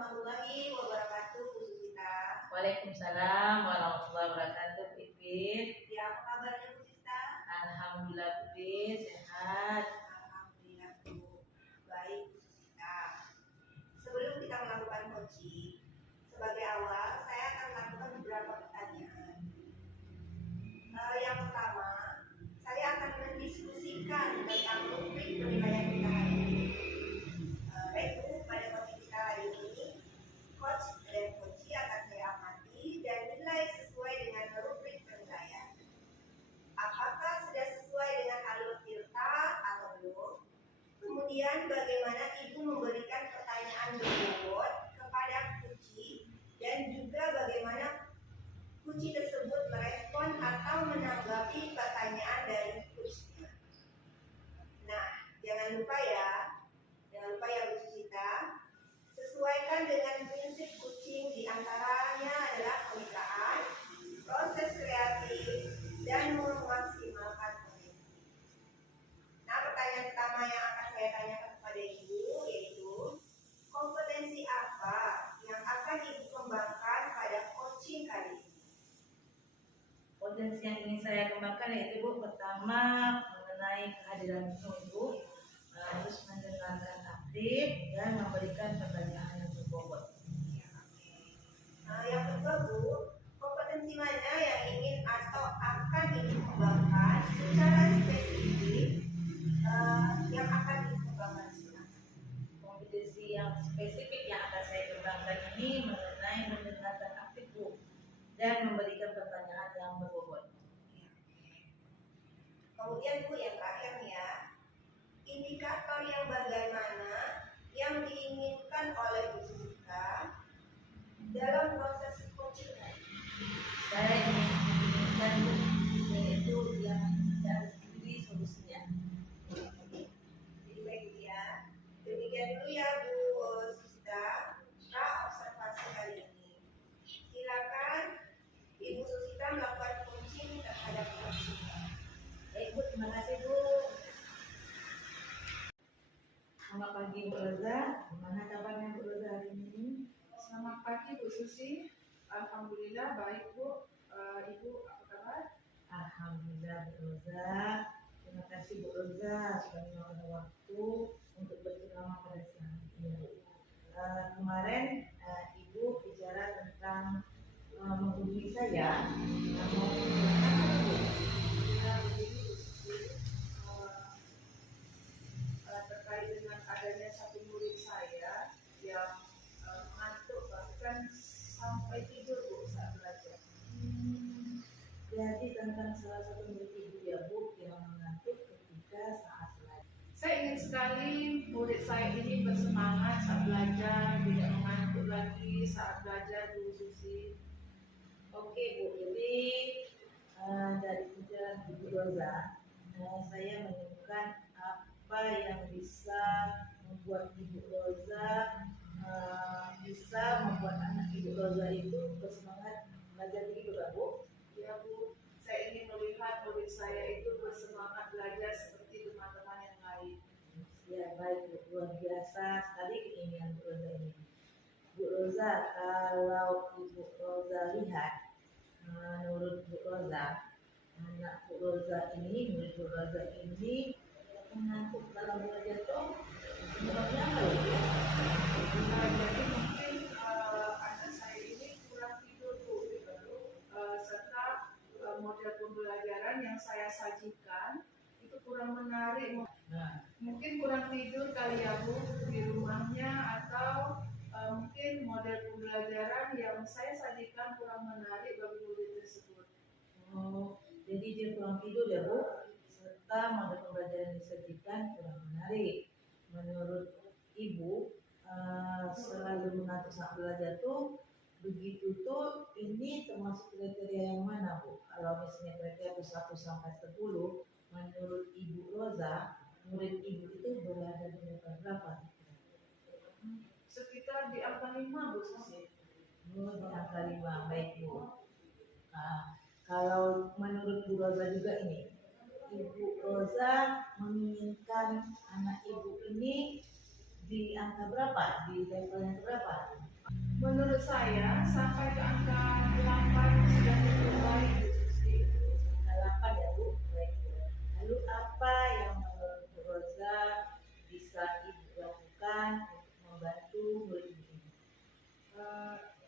warahmatullahi wabarakatuh, Bu Sita. Waalaikumsalam warahmatullahi wabarakatuh, Pipit. Ya, apa kabarnya Bu Sita? Alhamdulillah, Pipit, sehat. Alhamdulillah Bu. Baik Bu Sita. Sebelum kita melakukan coaching, sebagai awal saya akan melakukan beberapa pertanyaan. Yang pertama, saya akan mendiskusikan tentang rubrik penilaian kita hari ini. Baik Bu, pada topik kita hari ini, coach dan coachee akan saya amati dan nilai sesuai dengan rubrik penilaian. Apakah sudah sesuai dengan alur filter atau belum? Kemudian bagaimana Ibu memberikan pertanyaan berbobot kepada coachee dan juga bagaimana coachee tersebut merespon atau menanggapi pertanyaan dari coachnya. Nah, jangan lupa ya Bu Sita, sesuaikan dengan prinsip coaching, diantaranya adalah kemitraan, proses kreatif, dan memaksimalkan potensi. Nah, pertanyaan pertama yang akan saya tanyakan kepada Ibu yaitu, kompetensi apa yang akan Ibu kembangkan pada coaching kali ini? Potensi yang ingin saya kembangkan yaitu, Bu, pertama mengenai kehadiran Ibu, harus mendengarkan aktif dan memberikan pertanyaan yang berbobot. Nah, yang kedua Bu, kompetensi mana yang ingin atau akan Ibu kembangkan secara spesifik yang akan Ibu kembangkan silakan. Kompetensi yang spesifik yang akan saya kembangkan ini mengenai mendengarkan aktif, Bu, dan memberikan pertanyaan yang berbobot. Kemudian Bu, yang terakhir nih ya, indikator yang bagaimana yang diinginkan oleh Bu Sita dalam proses coaching. Saya inginkan, Bu, yaitu yang mencari sendiri solusinya. Jadi baik ya, demikian dulu ya Bu Sita observasi kali ini. Silakan Ibu Susita melakukan coaching terhadap coaching. Baik, Bu, terima kasih, Bu. Selamat pagi, Bu Roza. Gimana kabarnya Bu Roza hari ini? Selamat pagi Bu Susi. Alhamdulillah baik Bu. Ibu apa kabar? Alhamdulillah, Bu Roza. Terima kasih, Bu Roza, sudah meluangkan waktu untuk berceramah pada siang ini. Kemarin Ibu bicara tentang menghubungi saya. Ya begini Bu Susi. Terkait dengan adanya satu murid saya yang mengantuk bahkan sampai tidur Bu saat belajar. Jadi tentang salah satu murid Ibu ya, Bu, yang mengantuk ketika saat belajar. Saya ingin sekali murid saya ini bersemangat saat belajar, tidak mengantuk lagi saat belajar Bu Susi. Oke, Bu, jadi dari penjelasan Ibu Roza, saya menemukan apa yang bisa membuat Ibu Roza bisa membuat anak Ibu Roza itu bersemangat belajar begitu, Kak, Bu? Ya Bu, saya ingin melihat murid saya itu bersemangat belajar seperti teman-teman yang lain. Ya, baik, Bu. Luar biasa sekali keinginan Bu Roza ini. Bu Roza, kalau Ibu Roza lihat, menurut Bu Roza, anak Bu Roza ini, murid Bu Roza ini mengantuk dalam belajar tuh sebabnya apa ya? Jadi mungkin anak saya ini kurang tidur Bu, serta model pembelajaran yang saya sajikan itu kurang menarik. Nah, Mungkin kurang tidur kali ya Bu di rumahnya, atau mungkin model pembelajaran yang saya sajikan kurang menarik bagi murid tersebut. oh, jadi dia kurang tidur ya, Bu, serta model pembelajaran yang disajikan kurang menarik. Menurut Ibu, selalu mengatur saat belajar tuh begitu tuh, ini termasuk kriteria yang mana, Bu? Kalau misalnya kriteria 1 sampai 10, menurut Ibu Roza, murid Ibu itu berada di level berapa? Sekitar di angka 5 Bu Susi. Oh, di angka 5, baik Bu. Kalau menurut Bu Roza juga ini, Ibu Roza menginginkan anak Ibu ini di angka berapa? Di level yang berapa? Menurut saya sampai ke angka 8 sudah cukup baik Bu Susi. Angka 8 ya Bu. Baik, Bu. Lalu apa yang menurut Bu Roza bisa Ibu lakukan untuk membantu murid ini?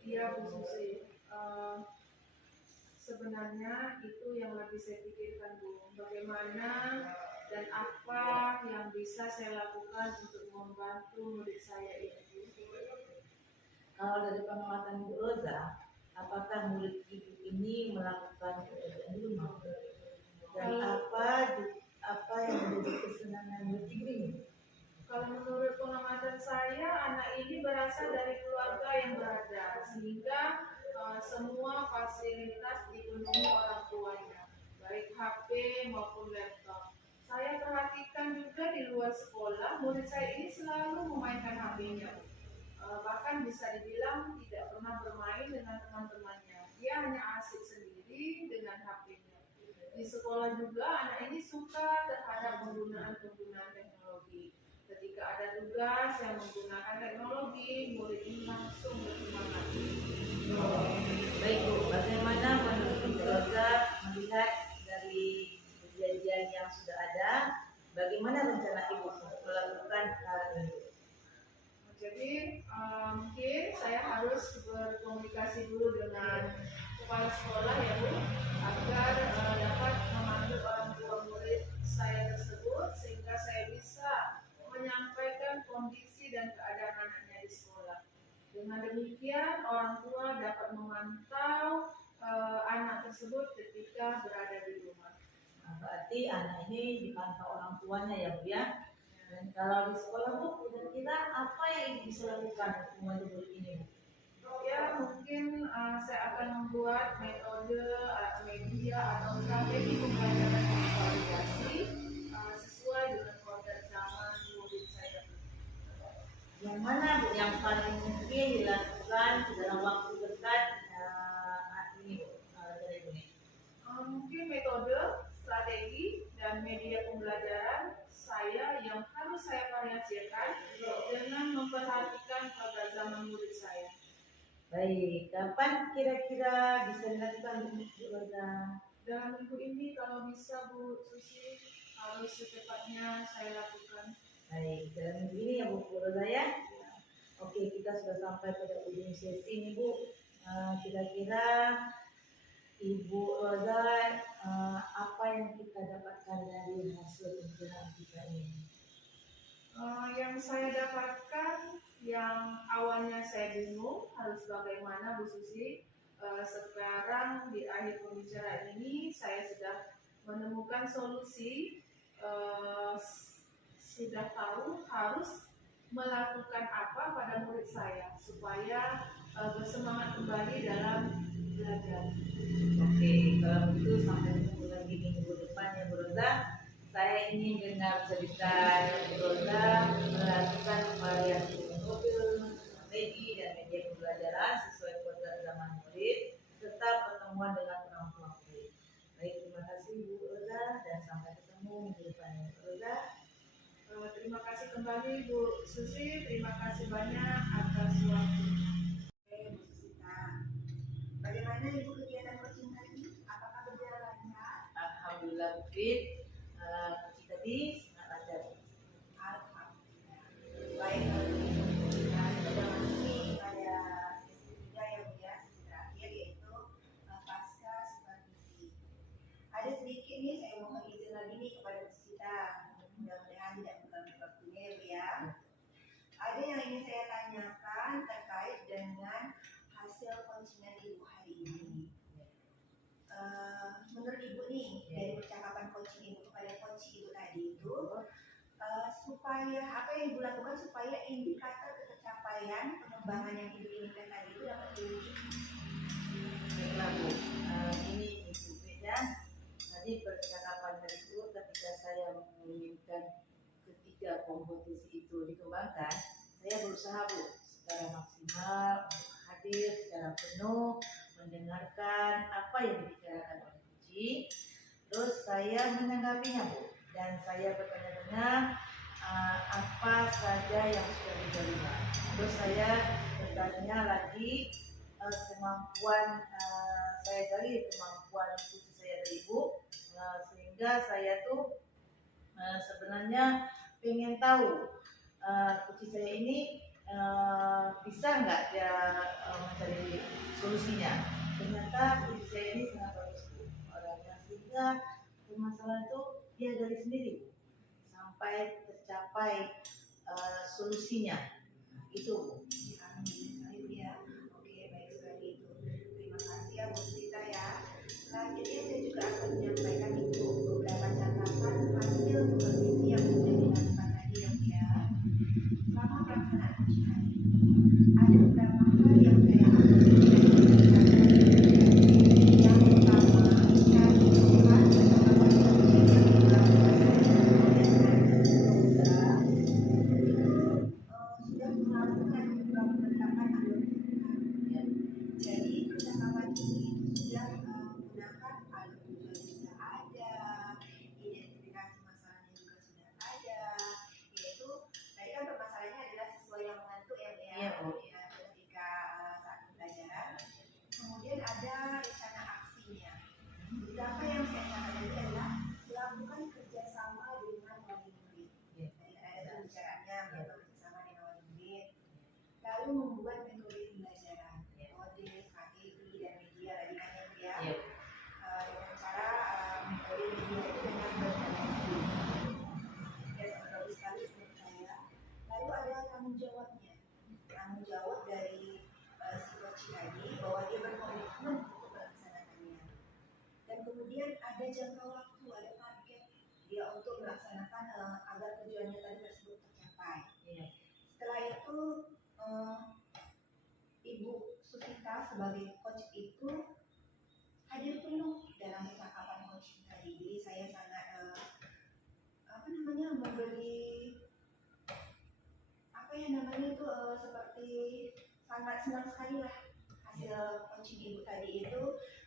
Iya Bu Susi. Sebenarnya itu yang lagi saya pikirkan Bu. Bagaimana dan apa yang bisa saya lakukan untuk membantu murid saya ini Bu. Kalau dari pengamatan Bu Roza, apakah murid Ibu ini melakukan pekerjaan di rumah? Dan apa yang menjadi kesenangan murid Ibu ini? Kalau menurut pengamatan saya, anak ini berasal dari keluarga yang berada, sehingga semua fasilitas dipenuhi orang tuanya, baik HP maupun laptop. Saya perhatikan juga di luar sekolah, murid saya ini selalu memainkan HP-nya. Bahkan bisa dibilang tidak pernah bermain dengan teman-temannya. Dia hanya asik sendiri dengan HP-nya. Di sekolah juga anak ini suka terhadap penggunaan teknologi. Ketika ada tugas yang menggunakan teknologi, murid ini langsung bersemangat. Baik Bu, bagaimana menurut Bu Roza melihat dari kejadian yang sudah ada, bagaimana rencana Ibu untuk melakukan hal ini? Jadi mungkin saya harus berkomunikasi dulu dengan kepala sekolah ya Bu, agar dapat memanggil orang tua murid saya tersebut sehingga saya bisa menyampaikan kondisi dan keadaan anaknya di sekolah. Dengan demikian orang tua dapat memantau anak tersebut ketika berada di rumah. Nah, berarti anak ini dipantau orang tuanya ya Bu ya. Dan kalau di sekolah Bu, kira-kira apa yang Ibu bisa lakukan untuk membantu murid ini Bu? Ya mungkin saya akan membuat metode, media atau strategi pembelajaran yang bervariasi sesuai dengan kodrat zaman murid saya. Yang mana Bu yang paling mungkin dilakukan dalam waktu dekat ini Bu, dari Ibu ini? Mungkin metode, strategi, dan media pembelajaran saya yang harus saya variasikan dengan memperhatikan kodrat zaman murid saya. Baik, kapan kira-kira bisa dilakukan Bu Roza? Dalam minggu ini kalau bisa Bu Susi harus secepatnya saya lakukan. Baik, dalam minggu ini ya Bu Roza ya. Oke, kita sudah sampai pada ujung sesi ini Bu. Kira-kira Ibu Roza, apa yang kita dapatkan dari hasil pencerahan kita ini? Yang saya dapatkan, yang awalnya saya bingung harus bagaimana Bu Susi, sekarang di akhir pembicaraan ini saya sudah menemukan solusi, sudah tahu harus melakukan apa pada murid saya supaya bersemangat kembali dalam belajar. Oke, kalau begitu sampai ketemu lagi minggu depan ya Bu Roza. Saya ingin dengar cerita Bu Roza melakukan variasi metode, strategi dan media pembelajaran sesuai kodrat zaman murid serta pertemuan dengan orang tua murid. Baik, terima kasih Bu Roza dan sampai ketemu minggu depan ya Bu Roza. Terima kasih kembali Bu Susi, terima kasih banyak atas waktu. Oke, Bu Susita. Bagaimana Ibu kegiatan coaching tadi? Apakah berjalan lancar? Alhamdulillah Bu Fit, coaching tadi sangat lancar. Alhamdulillah. Baik, kalau begitu kita sudah masuk pada sesi ketiga ya Bu ya, sesi terakhir yaitu pasca supervisi. Ada sedikit nih saya mohon izin lagi nih kepada Bu Susita. Mudah-mudahan tidak mengganggu waktunya ya Bu ya. Ada yang ingin saya tanyakan terkait dengan hasil coachingan Ibu hari ini. Menurut Ibu nih, dari percakapan coaching Ibu kepada coach Ibu tadi itu, supaya apa yang Ibu lakukan supaya indikator tercapaian pengembangan yang Ibu inginkan tadi itu dapat diwujudkan. Baiklah Bu, ini Ibu Fit ya. Tadi percakapan itu ketika saya menginginkan ketiga kompetisi itu dikembangkan, saya berusaha Bu secara maksimal untuk hadir secara penuh, mendengarkan apa yang dibicarakan oleh Puji, terus saya menanggapinya Bu, dan saya bertanya-tanya apa saja yang sudah diterima. Terus saya bertanya lagi kemampuan saya dari kemampuan cucu saya dari ibu, sehingga saya tuh sebenarnya pengen tahu kucing saya ini bisa nggak dia mencari solusinya. Ternyata kucing saya ini sangat bagus Bu orangnya, sehingga permasalahan itu dia dari sendiri Bu, sampai tercapai solusinya itu Bu. Ya, oke, baik sekali itu. Terima kasih ya Bu Sita ya. Selanjutnya saya juga akan menyampaikan itu beberapa catatan hasil supervisi yang sudah dilakukan tadi ya Bu ya. Selama pelaksanaan uji hari ini, ada beberapa hal yang saya ambil dari yang pertama, cari keluhan bersama kucing yang dilakukan sudah melakukan beberapa penerapan alur tujuan. Jadi percakapan ini sudah menggunakan alur tujuan sudah ada, identifikasi masalahnya juga sudah ada, yaitu tadi kan permasalahannya adalah siswa yang mengantuk ya Bu ya. Iya, Bu. Ya, ketika saat pembelajaran. Kemudian ada rencana aksinya. Beberapa yang saya catat tadi adalah melakukan kerjasama dengan wali murid. Iya. Tadi ada pembicaraannya melakukan kerjasama dengan wali murid. Lalu membuat metode pembelajaran, metode, strategi, dan media tadi kan ya Bu ya. Iya. Dengan cara metode media itu dengan berkoneksi. Ya, sangat bagus sekali menurut saya. Lalu ada tanggung jawabnya. Tanggung jawab dari si coach tadi bahwa dia berkomitmen untuk melaksanakannya. Dan kemudian ada jangka waktu, ada target dia untuk melaksanakan agar tujuannya tadi tersebut tercapai. Iya. Setelah itu Ibu Susita sebagai coach itu hadir penuh dalam percakapan coaching tadi. Jadi saya sangat memberi seperti sangat senang sekali lah hasil coaching Ibu tadi itu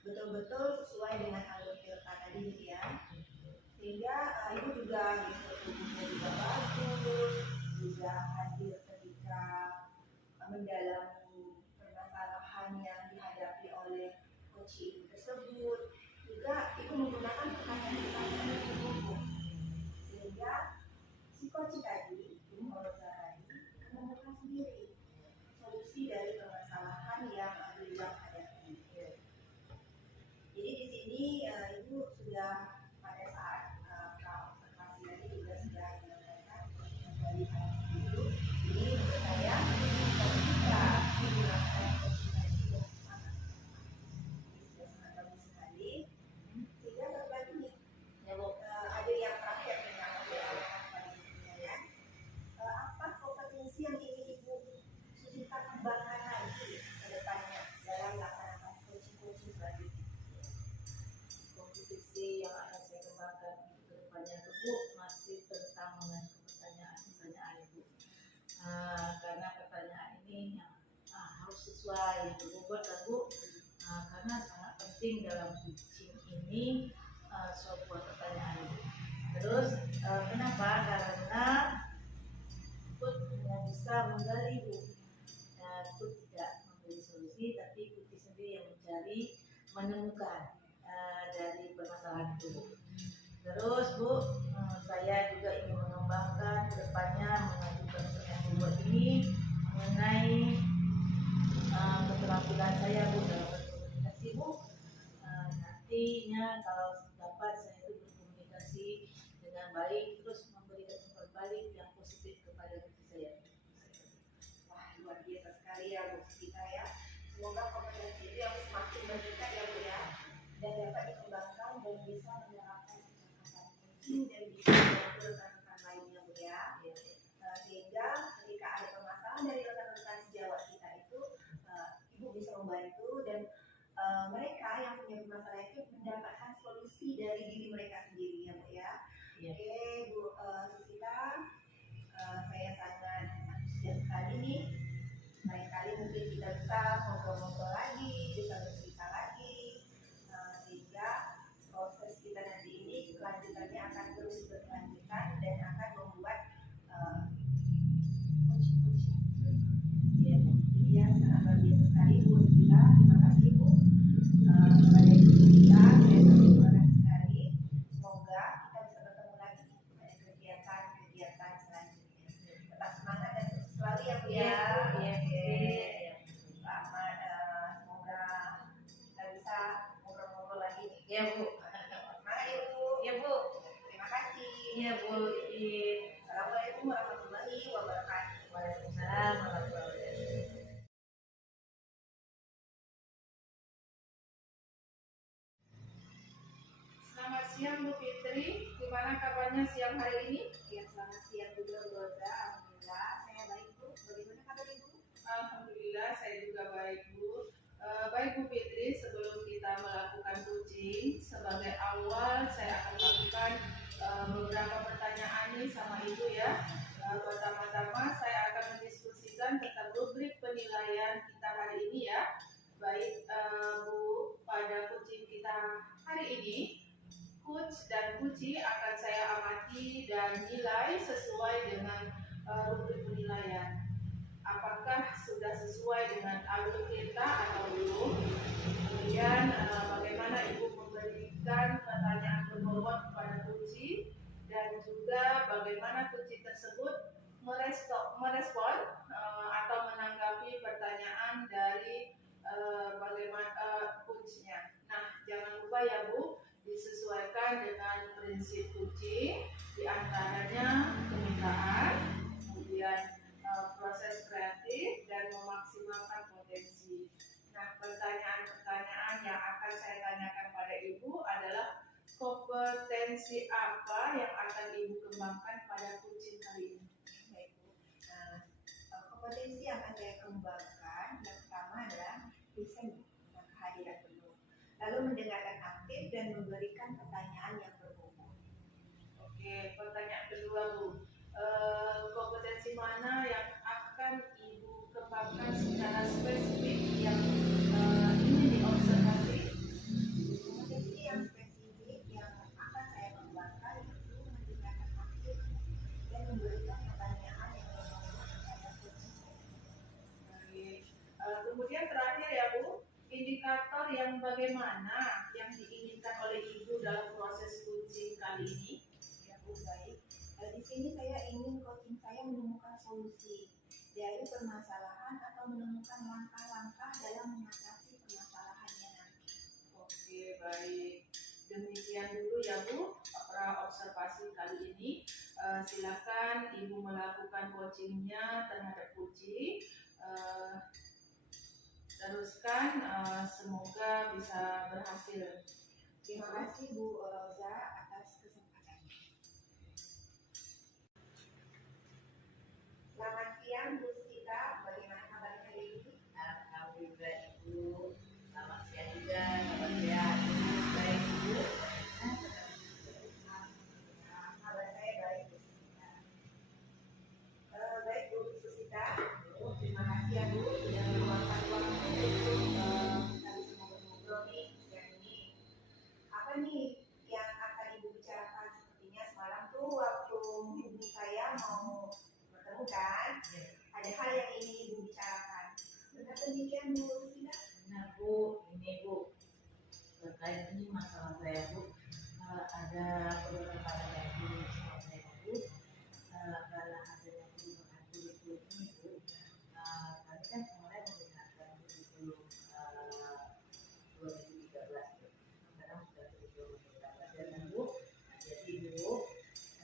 betul-betul sesuai dengan alur filter tadi gitu ya. Sehingga Ibu juga tubuhnya juga bagus, juga hadir ketika mendalami permasalahan yang dihadapi oleh coach Ibu tersebut. Juga Ibu menggunakan pertanyaan-pertanyaan yang cukup, sehingga si coach tadi Ibu Rosa menemukan sendiri solusi dari permasalahan yang beliau hadapi. Jadi di sini Ibu sudah pada saat observasi tadi juga sudah menyampaikan kembali hal itu. Jadi menurut saya ketika digunakan coaching tadi bersama, sudah sangat bagus sekali. Sehingga berbagi nih, ada yang terakhir nih yang saya ya. Apa kompetensi yang ingin Ibu Susita kembangkan lagi ke depannya dalam melaksanakan coaching selanjutnya? Kompetensi yang akan saya kembangkan ke depannya itu Bu, masih tentang mengenai pertanyaan Ibu. Karena pertanyaan ini harus sesuai yang dibuat kan Bu, karena sangat penting dalam coaching ini sebuah pertanyaan Ibu. Terus kenapa? Karena Put hanya bisa menggali Bu, Put tidak memberi solusi, tapi Put sendiri yang mencari, menemukan dari permasalahan itu. Terus Bu, saya juga ingin mengembangkan ke depannya mengajukan pertanyaan Bu ini mengenai keterampilan saya Bu dalam berkomunikasi Bu. Nantinya kalau dapat saya itu berkomunikasi dengan baik, terus memberikan umpan balik yang positif kepada diri saya. Wah, luar biasa sekali ya Bu Susita ya. Semoga kompetensi itu yang semakin meningkat ya Bu ya, dan dapat dikembangkan dan bisa menerapkan percakapan coaching dan bisa membantu rekan-rekan lainnya Bu ya. Sehingga ketika ada permasalahan dari rekan-rekan sejawat kita itu, Ibu bisa membantu dan mereka yang punya permasalahan itu mendapatkan solusi dari diri mereka sendiri ya Bu ya. Ya. Oke Bu Susita, saya sangat antusias sekali nih. Lain kali mungkin kita bisa ngobrol-ngobrol lagi, bisa bercerita lagi, sehingga proses kita nanti ini kelanjutannya akan terus berkelanjutan dan akan membuat Bu Iya, ya. Bu. Iya, Bu. Oke. Iya. Selamat, semoga kita bisa ngobrol-ngobrol lagi nih. Iya, Bu. Semangat ya Bu. Iya, Bu. Terima kasih. Iya, Bu. Iya. Assalamualaikum warahmatullahi wabarakatuh. Waalaikumsalam warahmatullahi wabarakatuh. Selamat siang Bu Fitri, gimana kabarnya siang hari ini? Ya, selamat siang juga Bu Roza. Alhamdulillah saya baik Bu. Bagaimana kabar Ibu? Alhamdulillah saya juga baik Bu. Baik Bu Fitri, sebelum kita melakukan coaching, sebagai awal saya akan lakukan beberapa pertanyaan nih sama Ibu ya. Pertama-tama saya akan mendiskusikan tentang rubrik penilaian kita hari ini ya. Baik Bu, pada coaching kita hari ini, coach dan coachee akan saya amati dan nilai sesuai dengan rubrik penilaian. Apakah sudah sesuai dengan alur kita atau belum? Kemudian bagaimana Ibu memberikan pertanyaan berbobot kepada coachee dan juga bagaimana coachee tersebut merespon atau menanggapi pertanyaan dari bagaimana coachnya. Nah, jangan lupa ya Bu, disesuaikan dengan prinsip coaching, diantaranya kemitraan, kemudian proses kreatif dan memaksimalkan potensi. Nah, pertanyaan-pertanyaan yang akan saya tanyakan pada Ibu adalah kompetensi apa yang akan Ibu kembangkan pada coaching kali ini? Baik Bu. Kompetensi yang akan saya kembangkan yang pertama adalah listening, kehadiran penuh. Lalu mendengarkan aktif dan memberikan pertanyaan yang berbobot. Oke, pertanyaan kedua Bu. Kompetensi mana yang akan Ibu kembangkan secara spesifik yang ingin diobservasi? Kompetensi yang spesifik yang akan saya kembangkan itu mendengarkan aktif dan memberikan pertanyaan yang berbobot kepada coaching saya. Baik. Kemudian terakhir ya Bu, indikator yang bagaimana yang diinginkan oleh Ibu dalam proses coaching kali ini? Ya Bu, baik. Di sini saya ingin coaching saya menemukan solusi dari permasalahan atau menemukan langkah-langkah dalam mengatasi permasalahannya nanti. Oke, baik. Demikian dulu ya Bu, observasi kali ini. Silakan Ibu melakukan coachingnya terhadap coaching. Teruskan, semoga bisa berhasil. Terima kasih Bu Roza atas kesempatannya. Selamat siang Bu Sita, bagaimana kabarnya hari ini? Alhamdulillah Ibu. Selamat siang juga. Selamat siang. Baik Ibu. Kabar saya baik Bu Sita. Baik Bu Sita, terima kasih ya Bu sudah meluangkan waktu untuk kita bisa ngobrol-ngobrol nih siang ini. Apa nih yang akan Ibu bicarakan? Sepertinya semalam tuh waktu menghubungi saya mau bertemu kan, ada hal yang ingin Ibu bicarakan. Benar demikian Bu Sita? Benar Bu, ini Bu. Terkait ini masalah saya Bu, ada beberapa yang dulu sama saya Bu, karena adanya perubahan kurikulum ini Bu, kami kan kemarin menggunakan kurikulum 2013 Bu, sekarang sudah kurikulum 2018 dan Bu, jadi Bu,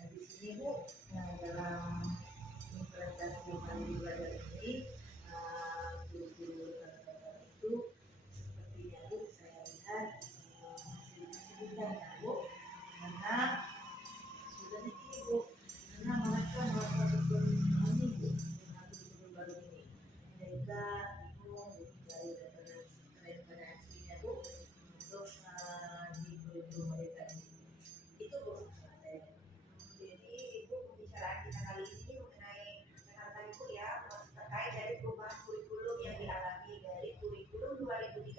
di sini Bu, dalam implementasi mandiri belajar ini, guru-guru itu sepertinya Bu, saya lihat masih kesulitan ya Bu, karena sudah ini Bu, karena mereka melakukan kurikulum ini Bu, dengan kurikulum baru ini, mereka bingung Bu, dari referensinya Bu, untuk di kurikulum mereka ini, itu Bu masalah saya. Jadi Ibu pembicaraan kita kali ini mengenai rekan-rekan Ibu ya terkait dari perubahan kurikulum yang dialami dari kurikulum 2013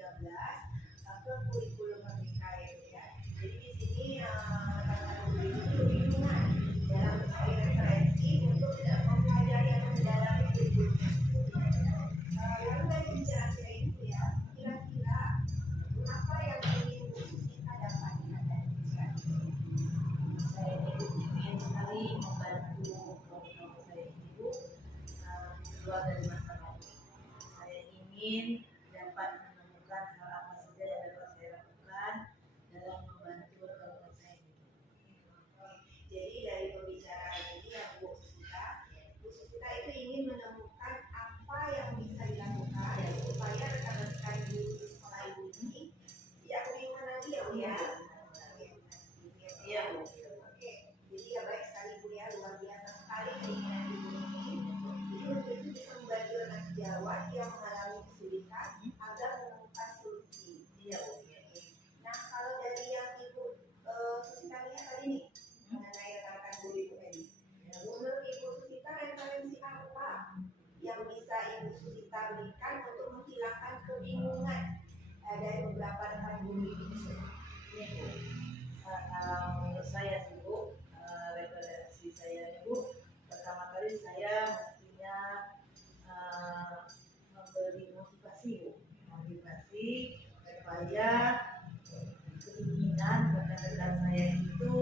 ke kurikulum Merdeka ya. Jadi di sini rekan-rekan Ibu itu kebingungan dalam mencari referensi untuk mempelajari atau mendalami kurikulum tersebut. Lalu keluar dari masalah ini. Saya ingin dapat menemukan hal apa saja yang dapat saya lakukan dalam membantu rekan-rekan saya ini. Jadi dari pembicaraan ini yang Bu Susita itu ingin menemukan apa yang bisa dilakukan supaya rekan-rekan guru di sekolah ibu ini tidak kebingungan lagi ya Bu ya. Iya Bu. Oke, jadi ya baik sekali Bu ya, luar biasa sekali keinginan ibu ini. Jadi untuk itu bisa membantu anak sejawat yang mengalami kesulitan agar menemukan solusi. Iya Bu. Nah kalau dari yang Ibu Susita lihat tadi nih mengenai rekan-rekan guru ibu ini, menurut Ibu Susita referensi apa yang bisa Ibu Susita berikan untuk menghilangkan kebingungan dari beberapa rekan guru ibu tersebut? Ini Bu. Kalau menurut saya sih Bu, referensi saya nih Bu, pertama kali saya mestinya memberi motivasi Bu, motivasi supaya keinginan rekan-rekan saya itu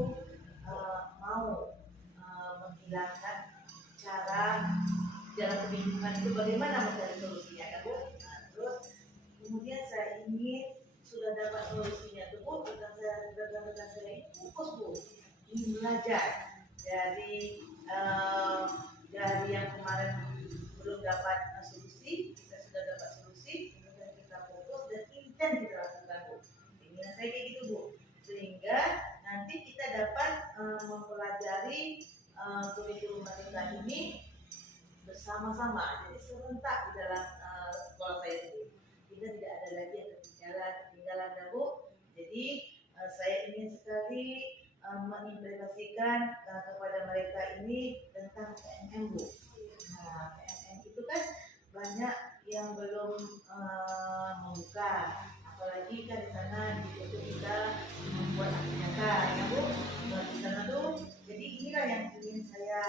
mau menghilangkan cara jalan kebingungan itu bagaimana mencari solusinya kan Bu. Nah, terus kemudian saya ingin sudah dapat solusinya tuh Bu, rekan-rekan saya ini fokus Bu, ingin belajar dari yang kemarin belum dapat solusi, kita sudah dapat solusi, kemudian kita fokus dan intent kita lakukan Bu. Keinginan saya kayak gitu Bu, sehingga nanti kita dapat mempelajari kurikulum mereka ini bersama-sama, jadi serentak di dalam sekolah saya itu. Kita tidak ada lagi yang ketinggalan Bu. Jadi saya ingin sekali mengimplementasikan kepada mereka ini tentang PNM Bu. Nah, PNM itu kan banyak yang belum membuka, apalagi kan di sana itu kita membuat nyata ya Bu. Di sana tuh, jadi inilah yang ingin saya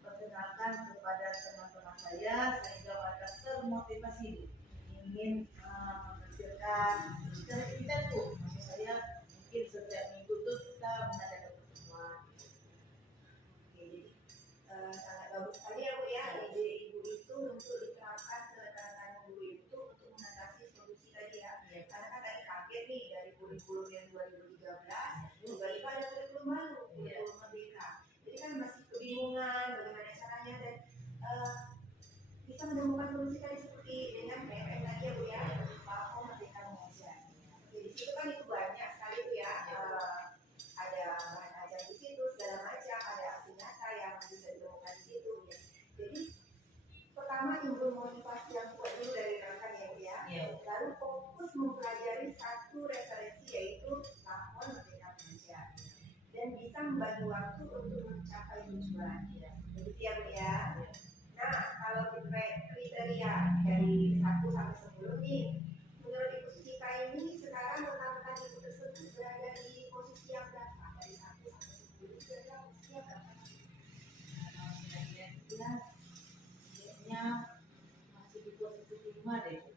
perkenalkan kepada teman-teman saya sehingga mereka termotivasi Bu, ingin menghasilkan secara kita Bu. Maksud saya mungkin setiap minggu tuh kita mengadakan pertemuan. Oke, jadi sangat bagus sekali ya Bu ya, ide Ibu itu untuk diterapkan ke rekan-rekan guru itu untuk mengatasi solusi tadi ya. Karena kan tadi kaget nih dari kurikulum yang 2013 tiba-tiba ada kurikulum baru, kurikulum merdeka. Jadi kan masih kebingungan bagaimana caranya dan bisa menemukan solusi tadi seperti dengan PMM tadi ya Bu ya, platform merdeka mengajar. Jadi situ kan itu banyak sekali Bu ya, ada bahan ajar di situ segala macam, ada aksi nyata yang bisa ditemukan di situ ya. Jadi pertama timbul motivasi yang kuat dulu dari rekan ya Bu ya, lalu fokus mempelajari satu referensi yaitu platform merdeka mengajar dan bisa membagi waktu untuk mencapai tujuan. Begitu ya Bu ya. Nah, kalau kriteria dari 1 sampai 10 nih, menurut Ibu Susita ini sekarang rekan-rekan Ibu tersebut berada di posisi yang berapa? Dari 1 sampai 10 kira-kira posisi yang berapa? Kayaknya masih di posisi 5 deh Bu.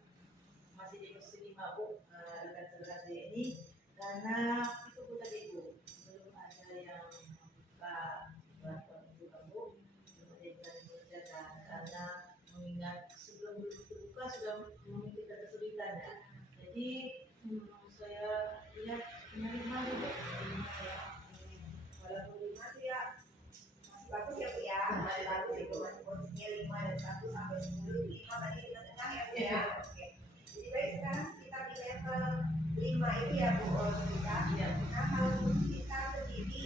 Masih di posisi 5 Bu, rekan-rekan saya ini, karena itu Bu tadi Bu, belum ada yang membuka platform itu Bu, belum ada yang berani mengerjakan karena mengingat sebelum dibuka sudah memikirkan kesulitan ya. Jadi saya lihat menarik Bu. Walaupun 5 itu ya masih bagus ya Bu ya, masih bagus itu masih posisinya 5 dan 1 sampai 10, 5 tadi di tengah ya Bu ya. Oke. Jadi baik sekarang kita di level 5 itu ya Bu Susita. Nah kalau Bu Susita sendiri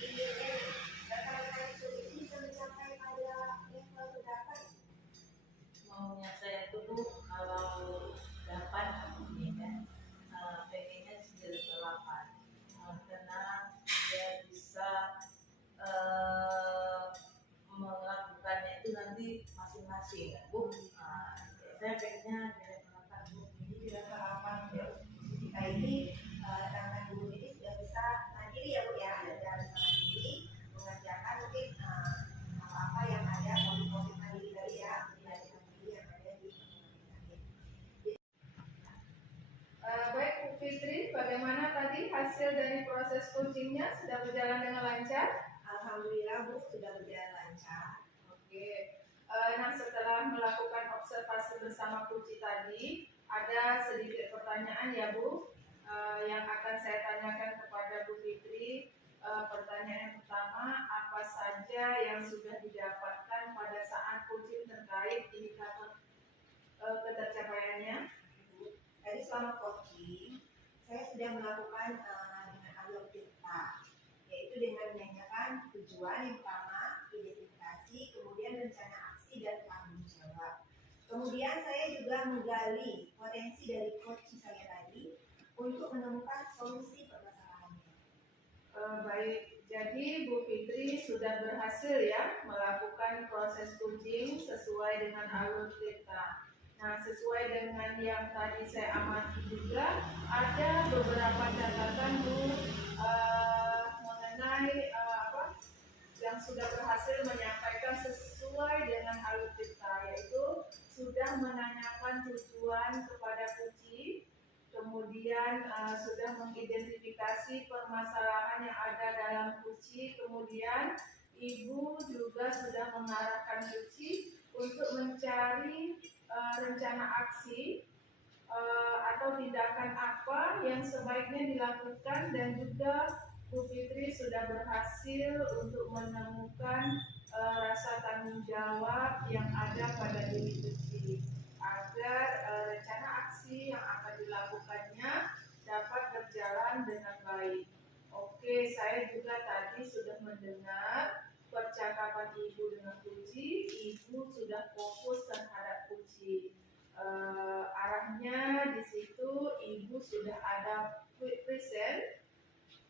inginnya rekan-rekan itu bisa mencapai pada level berapa ya? Maunya saya itu Bu, kalau dapat ini kan pengennya di level 8 karena dia bisa melakukannya itu nanti masing-masing kan Bu. Saya pengennya di level 8 Bu. Jadi di level 8 ya Susita ini rekan-rekan guru ini sudah bisa mandiri ya Bu ya, sudah bisa mandiri mengerjakan mungkin apa-apa yang ada topik-topik mandiri tadi ya, pelajaran mandiri yang ada di Baik Bu Fitri, bagaimana tadi hasil dari proses coachingnya sudah berjalan dengan lancar? Alhamdulillah Bu sudah berjalan lancar. Oke. Nah setelah setelah melakukan observasi bersama Kuci tadi, ada sedikit pertanyaan ya Bu, yang akan saya tanyakan kepada Bu Fitri. Pertanyaan yang pertama, apa saja yang sudah didapatkan pada saat coaching terkait indikator ketercapaiannya? Tadi selama coaching, saya sudah melakukan dengan alur cerita, yaitu dengan menanyakan tujuan yang pertama, identifikasi, kemudian rencana aksi dan tanggung jawab. Kemudian saya juga menggali potensi dari coaching saya tadi untuk menemukan solusi permasalahannya. Baik, jadi Bu Fitri sudah berhasil ya melakukan proses coaching sesuai dengan alur cerita. Nah, sesuai dengan yang tadi saya amati juga, ada beberapa catatan Bu mengenai yang sudah berhasil menyampaikan sesuai dengan alur cerita, yaitu sudah menanyakan tujuan kepada Kuci, kemudian sudah mengidentifikasi permasalahan yang ada dalam Kuci, kemudian Ibu juga sudah mengarahkan Kuci untuk mencari rencana aksi atau tindakan apa yang sebaiknya dilakukan, dan juga Bu Fitri sudah berhasil untuk menemukan rasa tanggung jawab yang ada pada diri Kuci agar rencana aksi yang akan dilakukannya dapat berjalan dengan baik. Oke, saya juga tadi sudah mendengar percakapan Ibu dengan Kuci. Ibu sudah fokus terhadap Kuci. Arahnya di situ Ibu sudah ada present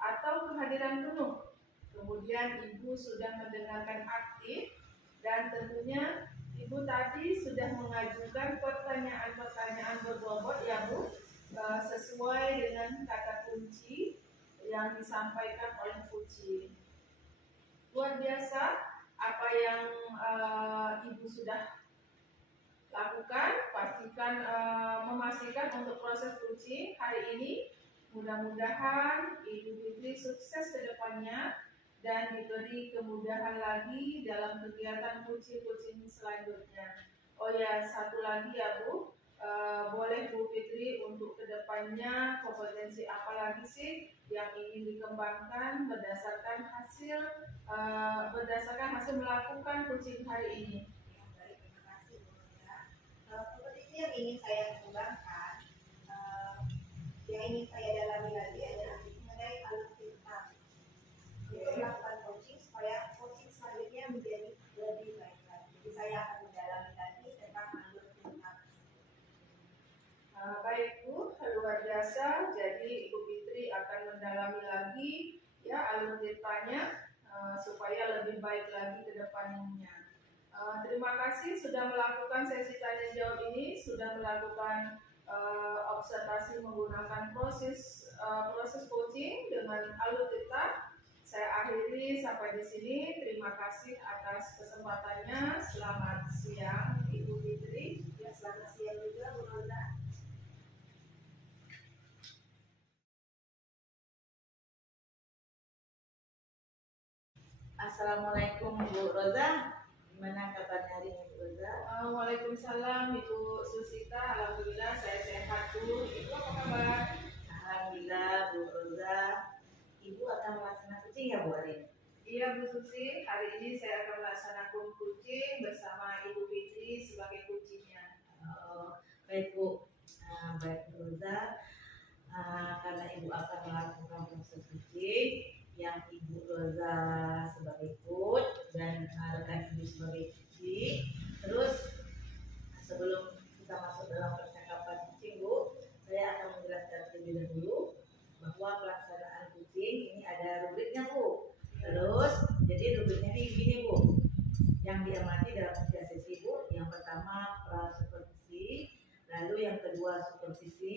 atau kehadiran penuh. Kemudian Ibu sudah mendengarkan aktif, dan tentunya Ibu tadi sudah mengajukan pertanyaan-pertanyaan berbobot ya Bu, sesuai dengan kata kunci yang disampaikan oleh Kuci. Luar biasa apa yang Ibu sudah lakukan. Pastikan memastikan untuk proses Kuci hari ini. Mudah-mudahan Ibu Fitri sukses ke depannya dan diberi kemudahan lagi dalam kegiatan coaching selanjutnya. Oh ya, satu lagi ya Bu, boleh Bu Fitri untuk kedepannya kompetensi apa lagi sih yang ingin dikembangkan berdasarkan hasil melakukan coaching hari ini? Ya, baik, terima kasih Bu Rosa. Kompetisi yang ingin saya kembangkan, yang ingin saya dalami lagi adalah mengenai alur cerita untuk melakukan coaching supaya coaching selanjutnya menjadi lebih baik lagi. Jadi saya akan mendalami lagi tentang alur cerita. Baik Bu, luar biasa. Jadi Ibu Fitri akan mendalami lagi ya alur ceritanya supaya lebih baik lagi ke depannya. Terima kasih sudah melakukan sesi tanya jawab ini, sudah melakukan observasi menggunakan proses coaching dengan alur cerita. Saya akhiri sampai di sini. Terima kasih atas kesempatannya. Selamat siang Ibu Fitri. Ya, selamat siang juga Bu Rosa. Assalamualaikum Bu Rosa. Gimana kabarnya hari ini Bu Rosa? Waalaikumsalam Ibu Susita. Alhamdulillah saya sehat Bu. Ibu apa kabar? Alhamdulillah Bu Rosa. Ibu akan melaksanakan coaching ya Bu hari ini? Iya Bu Susi, hari ini saya akan melaksanakan coaching bersama Ibu Fitri sebagai coachingnya. Baik Bu. Baik Bu Rosa. Karena Ibu akan melakukan proses coaching yang Ibu Rosa sebagai coach dan rekan Ibu sebagai coaching. Terus sebelum kita masuk dalam percakapan coaching Bu, saya akan menjelaskan terlebih dahulu bahwa pelaksanaan coaching ini ada rubriknya Bu. Terus jadi rubriknya ini gini Bu, yang diamati dalam setiap sesi Bu. Yang pertama pra-supervisi, lalu yang kedua supervisi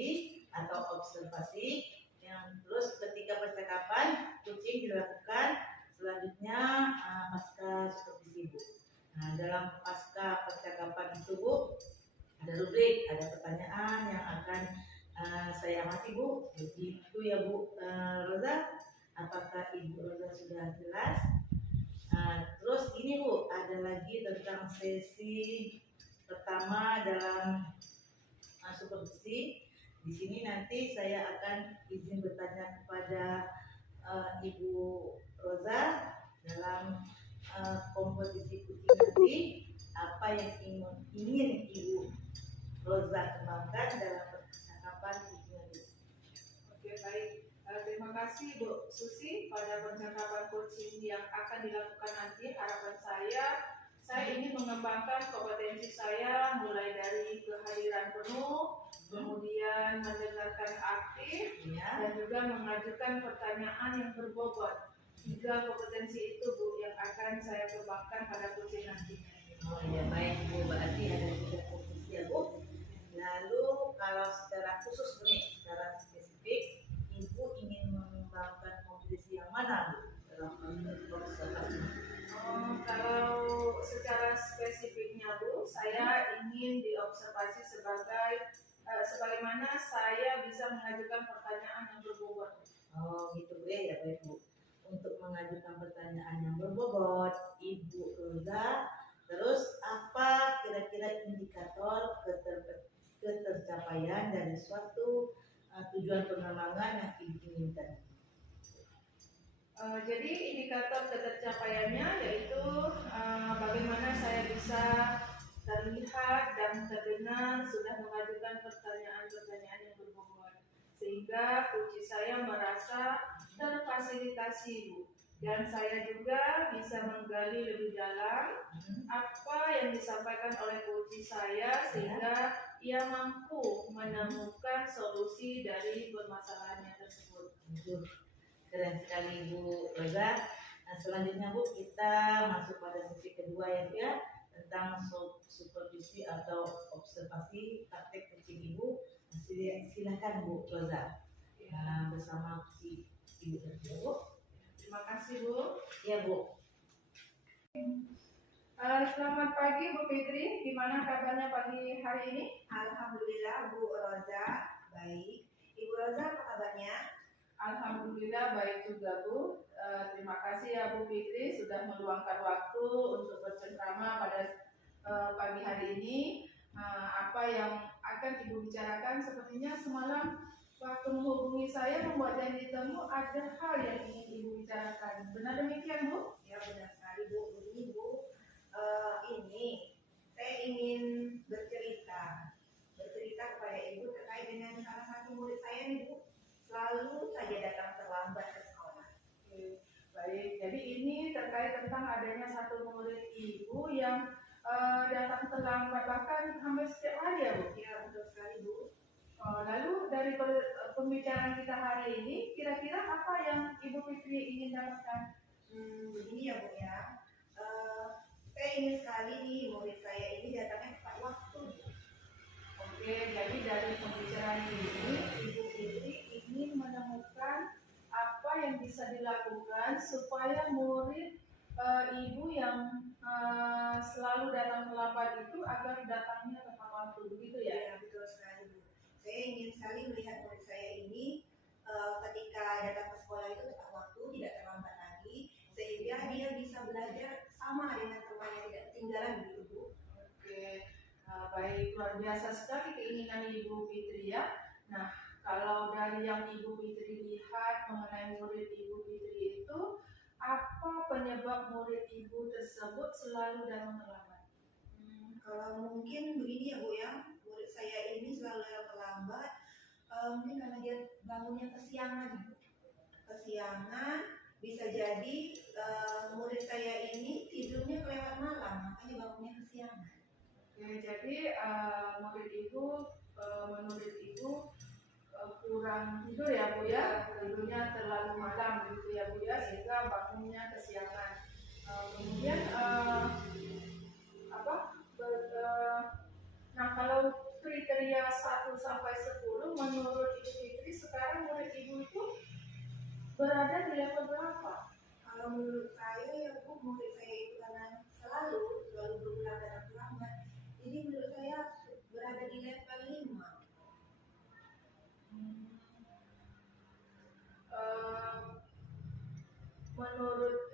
atau observasi, yang terus ketika percakapan coaching dilakukan, selanjutnya pasca supervisi Bu. Nah, dalam pasca percakapan itu Bu, ada rubrik, ada pertanyaan yang akan saya amati Bu. Jadi itu ya Bu Rosa. Apakah Ibu Rosa sudah jelas? Terus ini Bu, ada lagi tentang sesi pertama dalam supervisi. Di sini nanti saya akan izin bertanya kepada Ibu Roza dalam kompetisi kucing nanti, apa yang ingin Ibu Roza kembangkan dalam percakapan kucing nanti. Oke, baik. Terima kasih Bu Susi pada percakapan coaching yang akan dilakukan nanti. Harapan saya ingin mengembangkan kompetensi saya mulai dari kehadiran penuh, kemudian mendengarkan aktif, Ya. dan juga mengajukan pertanyaan yang berbobot. 3 kompetensi itu Bu yang akan saya kembangkan pada coaching nanti. Oh ya, baik Bu, berarti ada 3 kompetisi ya Bu. Lalu kalau secara khusus nih, secara spesifik, Ibu ingin mengembangkan kompetisi yang mana Bu dalam observasi? Kalau secara spesifiknya Bu, saya ingin diobservasi sebagaimana saya bisa mengajukan pertanyaan yang berbobot. Oh gitu Bu ya, baik Bu. Untuk mengajukan pertanyaan yang berbobot, Ibu Roza, terus apa kira-kira indikator ketercapaian dari suatu tujuan pengembangan yang Ibu inginkan? Jadi indikator ketercapaiannya yaitu bagaimana saya bisa terlihat dan terdengar sudah mengajukan pertanyaan-pertanyaan yang berbobot, sehingga kunci saya merasa terfasilitasi Bu, dan saya juga bisa menggali lebih dalam apa yang disampaikan oleh kunci saya sehingga ia mampu menemukan solusi dari permasalahannya tersebut. Keren sekali Bu Roza. Nah, selanjutnya Bu, kita masuk pada sesi kedua ya Bu ya, tentang supervisi atau observasi praktek kucing Ibu. Silakan Bu Roza, bersama si Ibu ya Bu. Terima kasih Bu. Ya Bu. Selamat pagi Bu Fitri, gimana kabarnya pagi hari ini? Alhamdulillah Bu Roza, baik. Ibu Roza apa kabarnya? Alhamdulillah baik juga Bu. Terima kasih ya Bu Fitri sudah meluangkan waktu untuk bercengkrama pada pagi hari ini. Apa yang akan Ibu bicarakan, sepertinya semalam waktu menghubungi saya membuat janji temu ada hal yang ingin Ibu bicarakan. Benar demikian Bu? Ya benar sekali Bu. Begini Bu, ini saya ingin bercerita kepada Ibu terkait dengan salah satu murid saya nih Bu, selalu saja datang terlambat ke sekolah. Baik, jadi ini terkait tentang adanya satu murid Ibu yang datang terlambat bahkan hampir setiap hari ya Bu? Ya betul sekali Bu. Lalu dari pembicaraan kita hari ini, kira-kira apa yang Ibu Fitri ingin dapatkan? Begini ya Bu ya, saya ingin sekali nih murid saya ini datangnya tepat waktu. Oke, jadi dari pembicaraan ini, Ibu Fitri ingin menemukan apa yang bisa dilakukan supaya murid Ibu yang selalu datang terlambat itu agar datangnya tepat waktu, begitu ya? Ya betul sekali Bu. Saya ingin sekali melihat murid saya ini ketika datang ke sekolah itu tepat waktu, tidak terlambat lagi, sehingga dia bisa belajar sama dengan temannya, tidak ketinggalan begitu Bu. Oke, baik, luar biasa sekali keinginan Ibu Fitri ya. Nah, kalau dari yang Ibu Fitri lihat mengenai murid Ibu Fitri itu, apa penyebab murid Ibu tersebut selalu datang terlambat? Kalau mungkin begini ya Bu ya, murid saya ini selalu datang terlambat, mungkin karena dia bangunnya kesiangan. Kesiangan, bisa jadi murid saya ini tidurnya kelewat malam, makanya bangunnya kesiangan. Oke, jadi murid Ibu, menurut Ibu kurang tidur ya Bu ya, tidurnya terlalu malam gitu ya Bu ya, sehingga bangunnya kesiangan. Kemudian nah kalau kriteria 1 sampai 10 menurut Ibu Fitri sekarang murid Ibu itu berada di level berapa? Kalau menurut saya ya Bu, murid saya itu karena selalu berulang datang terlambat, jadi menurut saya berada di level 5. Menurut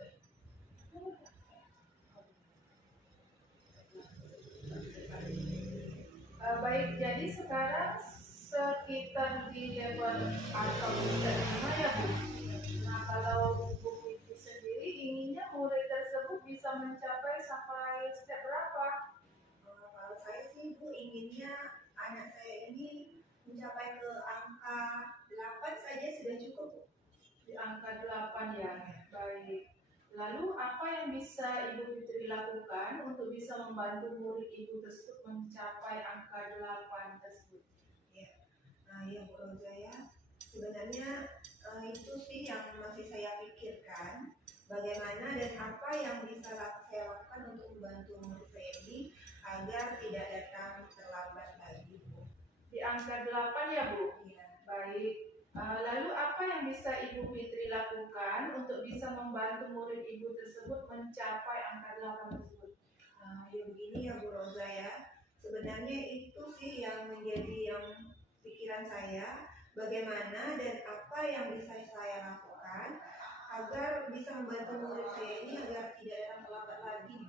Baik, jadi sekarang sekitar di level atau tingkat 5 ya Bu. Nah, kalau Bu Fitri sendiri inginnya murid tersebut bisa mencapai sampai step berapa? Kalau saya sih Bu inginnya anak saya ini mencapai ke angka 8 saja sudah cukup Bu. Di angka 8 ya. Baik. Lalu apa yang bisa Ibu Fitri lakukan untuk bisa membantu murid Ibu tersebut mencapai angka 8 tersebut? Nah, ya Bu Roza ya, sebenarnya itu sih yang masih saya pikirkan, bagaimana dan apa yang bisa saya lakukan untuk membantu murid saya ini agar tidak datang terlambat lagi Bu. Di angka 8 ya Bu? Iya. Baik. Lalu apa yang bisa Ibu Fitri lakukan untuk bisa membantu murid Ibu tersebut mencapai angka 8 tersebut? Ya begini ya Bu Roza ya, sebenarnya itu sih yang menjadi yang pikiran saya, bagaimana dan apa yang bisa saya lakukan agar bisa membantu murid saya ini agar tidak datang terlambat lagi.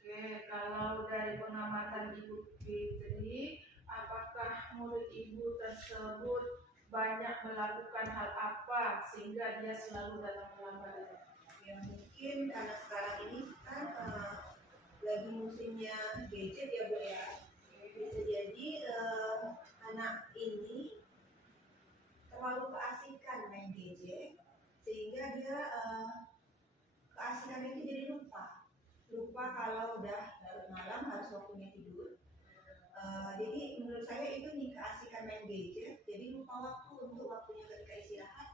Oke, kalau dari pengamatan Ibu Fitri, apakah murid Ibu tersebut banyak melakukan hal apa sehingga dia selalu datang terlambat? Ya mungkin karena sekarang ini kan lagi musimnya gadget ya Bu ya, bisa jadi anak ini terlalu keasikan main gadget sehingga dia keasikan itu jadi lupa kalau udah larut malam harus waktunya tidur. Jadi menurut saya itu nih keasikan main gadget, jadi lupa waktu untuk waktunya ketika istirahat.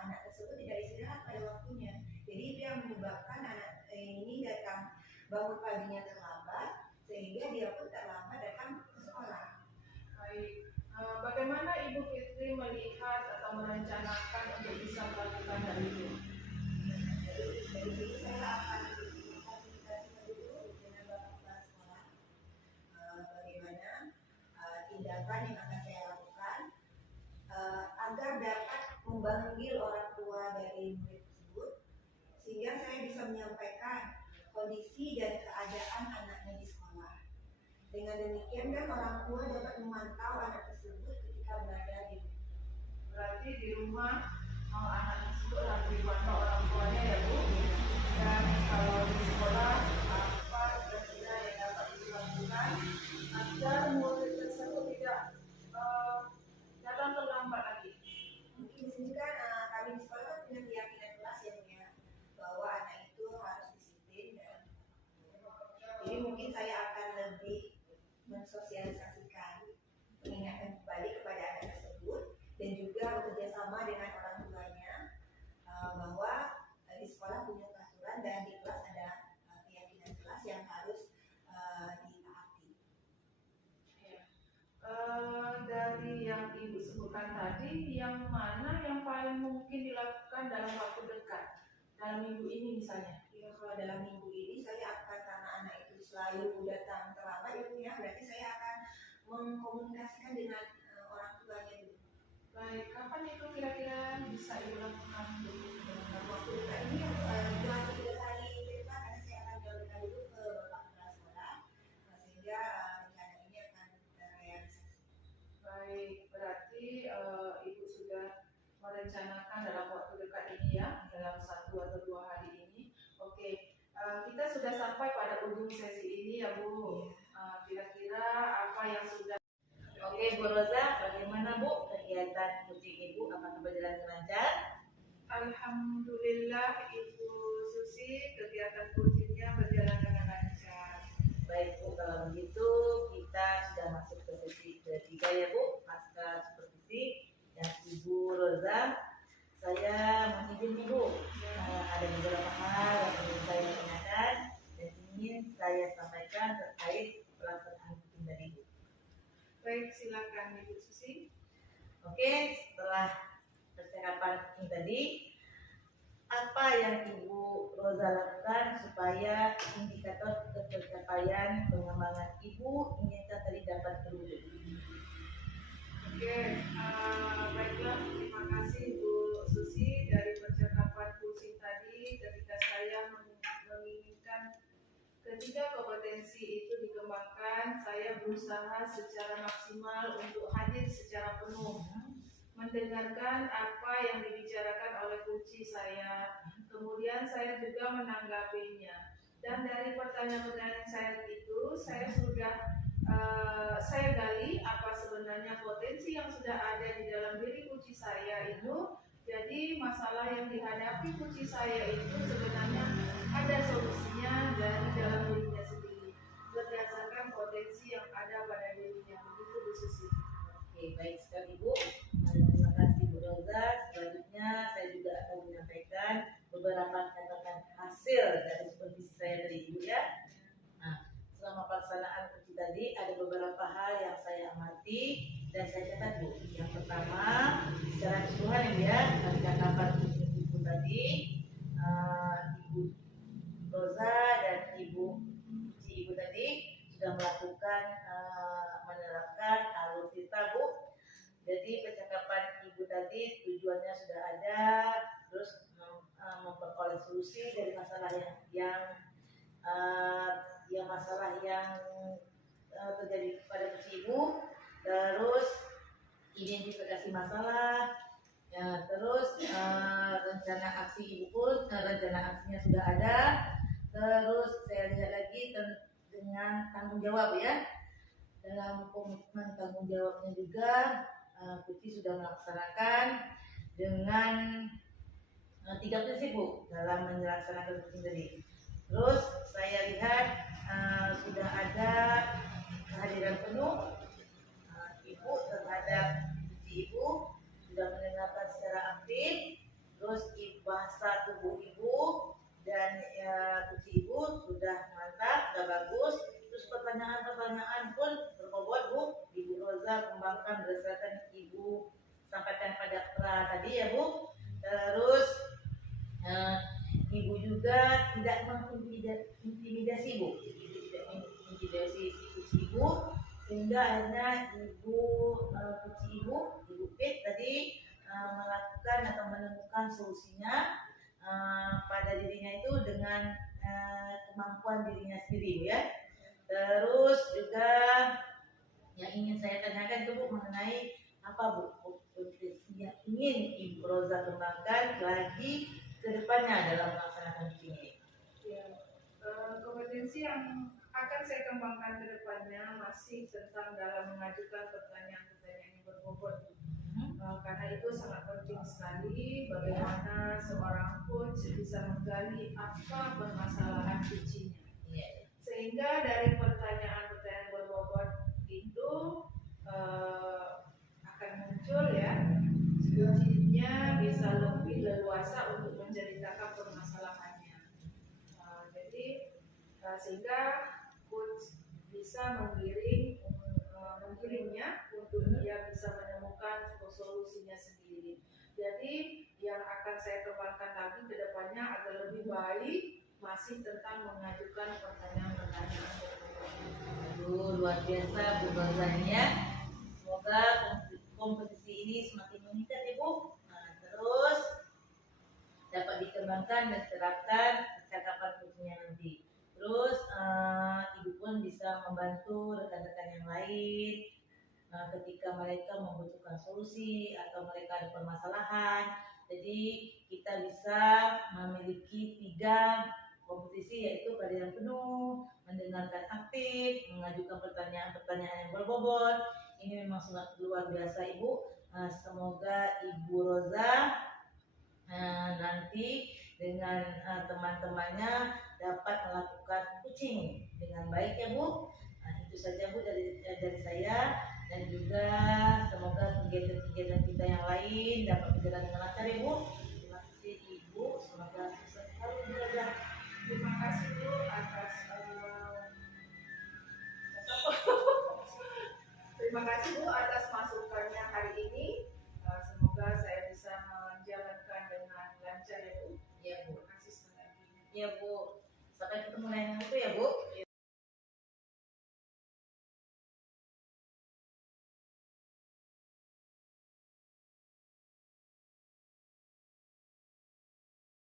Anak tersebut tidak istirahat pada waktunya, jadi itu yang menyebabkan anak ini datang bangun paginya terlambat sehingga dia pun terlambat datang ke sekolah. Baik, bagaimana Ibu Fitri melihat atau merencanakan untuk bisa melakukan hal itu? Dari sini saya akan komunikasikan dulu dengan Bapak Kepala Sekolah, bagaimana tindakan yang akan saya lakukan agar dapat memanggil orang tua dari murid tersebut sehingga saya bisa menyampaikan kondisi dan keadaan anaknya di sekolah. Dengan demikian kan orang tua dapat memantau anak tersebut ketika berada di rumah. Berarti di rumah anak tersebut harus dipantau orang tuanya ya Bu. Dan kalau di sekolah apa kira-kira yang dapat dilakukan agar murid tersebut tidak datang terlambat lagi? Mungkin di sini kan kami di sekolah kan punya keyakinan kelas ya Bu ya, bahwa anak itu harus disiplin dan jadi mungkin saya akan lebih mensosialisasikan, mengingatkan kembali kepada anak tersebut dan juga bekerjasama dengan orang tuanya bahwa di sekolah punya peraturan dan di kelas ada keyakinan kelas yang harus ditaati. Dari yang Ibu sebutkan tadi, yang mana yang paling mungkin dilakukan dalam waktu dekat? Dalam minggu ini misalnya? Ya, kalau dalam minggu ini saya akan, karena anak itu selalu datang terlambat ya, berarti saya akan mengkomunikasikan dengan orang tuanya dulu. Baik, kapan itu kira-kira bisa Ibu lakukan? Dalam waktu dekat ini 2-3 hari ke depan karena saya akan jalankan dulu ke Bapak Kepala Sekolah sehingga rencana ini akan terrealisasi. Baik, berarti Ibu sudah merencanakan dalam waktu dekat ini ya, dalam 1 atau 2 hari ini. Oke, kita sudah sampai pada ujung sesi ini ya Bu. Kira-kira apa yang sudah... Oke Bu Roza, bagaimana Bu kegiatan coaching Ibu? Apakah berjalan lancar? Alhamdulillah Ibu Susi, kegiatan coachingnya berjalan dengan lancar. Baik Bu, kalau begitu kita sudah masuk ke sesi ketiga ya Bu, pasca supervisi dan Ibu Roza. Saya mohon izin nih Bu, ada beberapa hal yang ingin saya tanyakan dan ingin saya sampaikan terkait pelaksanaan coaching dari Ibu. Baik, silakan Ibu Susi. Oke, setelah percakapan ini tadi, apa yang Ibu Roza lakukan supaya indikator pencapaian pengembangan Ibu inginkan tadi dapat terwujud? Oke, baiklah, terima kasih Bu Susi dari percakapan coaching tadi ketika saya menginginkan ketiga kompetensi itu dikembangkan doakan, saya berusaha secara maksimal untuk hadir secara penuh, mendengarkan apa yang dibicarakan oleh kunci saya, kemudian saya juga menanggapinya. Dan dari pertanyaan-pertanyaan saya itu, saya sudah saya gali apa sebenarnya potensi yang sudah ada di dalam diri kunci saya itu. Jadi masalah yang dihadapi kunci saya itu sebenarnya ada solusinya dari dalam dirinya sendiri, berdasarkan potensi yang ada pada dirinya. Begitu Bu Susi. Oke, baik sekali Bu. Terima kasih Bu Roza. Selanjutnya saya juga akan menyampaikan beberapa catatan hasil dari supervisi saya dari Ibu ya. Nah, selama pelaksanaan kunci tadi ada beberapa hal yang saya amati dan saya catat Bu. Yang pertama, secara keseluruhan ya, dari catatan Ibu tadi, Ibu Roza dan Ibu tadi sudah melakukan menerapkan alur cerita Bu. Jadi percakapan Ibu tadi tujuannya sudah ada, terus memperoleh solusi dari masalah yang masalah yang terjadi pada Ibu, terus identifikasi masalah, ya, terus rencana aksi Ibu pun rencana aksinya sudah ada, terus saya lihat lagi dengan tanggung jawab ya. Dalam komitmen tanggung jawabnya juga Kunci sudah melaksanakan dengan 3 prinsip Bu dalam melaksanakan kunci tadi. Terus saya lihat sudah ada kehadiran penuh Ibu terhadap kunci Ibu, sudah mendengarkan secara aktif, terus bahasa tubuh Ibu dan kunci Ibu sudah mantap, sudah bagus. Terus pertanyaan-pertanyaan pun berbobot Bu. Ibu Roza kembangkan berdasarkan Ibu sampaikan pada pra tadi ya Bu. Terus Ibu juga tidak mengintimidasi Bu, tidak mengintimidasi kunci Ibu, sehingga akhirnya kunci Ibu Pit tadi melakukan atau menemukan solusinya pada dirinya itu dengan kemampuan dirinya sendiri Bu ya. Terus juga yang ingin saya tanyakan itu Bu mengenai apa Bu potensi yang ingin Ibu Roza kembangkan lagi ke depannya dalam melaksanakan ini. Ya, kompetensi yang akan saya kembangkan ke depannya masih tentang dalam mengajukan pertanyaan-pertanyaan yang berbobot. Karena itu sangat penting sekali bagaimana seorang coach bisa menggali apa permasalahan kuncinya. Sehingga dari pertanyaan-pertanyaan berbobot itu akan muncul ya, kuncinya bisa lebih leluasa untuk menceritakan permasalahannya. Jadi sehingga coach bisa menggiringnya untuk dia bisa menemukan solusinya sendiri. Jadi yang akan saya kembangkan lagi ke depannya agar lebih baik masih tentang mengajukan pertanyaan-pertanyaan. Aduh, luar biasa Bu Rozanya. Semoga kompetisi ini semakin meningkat ya Bu. Terus dapat dikembangkan dan diterapkan percakapan kuncinya nanti. Terus Ibu pun bisa membantu rekan-rekan yang lain ketika mereka membutuhkan solusi atau mereka ada permasalahan. Jadi kita bisa memiliki 3 kompetisi, yaitu kehadiran penuh, mendengarkan aktif, mengajukan pertanyaan-pertanyaan yang berbobot. Ini memang sangat luar biasa Ibu. Semoga Ibu Roza nanti dengan teman-temannya dapat melakukan coaching dengan baik ya Bu. Itu saja Bu dari saya, dan juga semoga kegiatan-kegiatan kita yang lain dapat berjalan dengan lancar ya Bu. Terima kasih Ibu, semoga sukses selalu Bu Roza. Terima kasih Bu atas terima kasih Bu atas masukannya hari ini. Semoga saya bisa menjalankan dengan lancar ya Bu. Ya Bu. Terima kasih sekali lagi. Ya Bu. Sampai ketemu lain waktu ya Bu.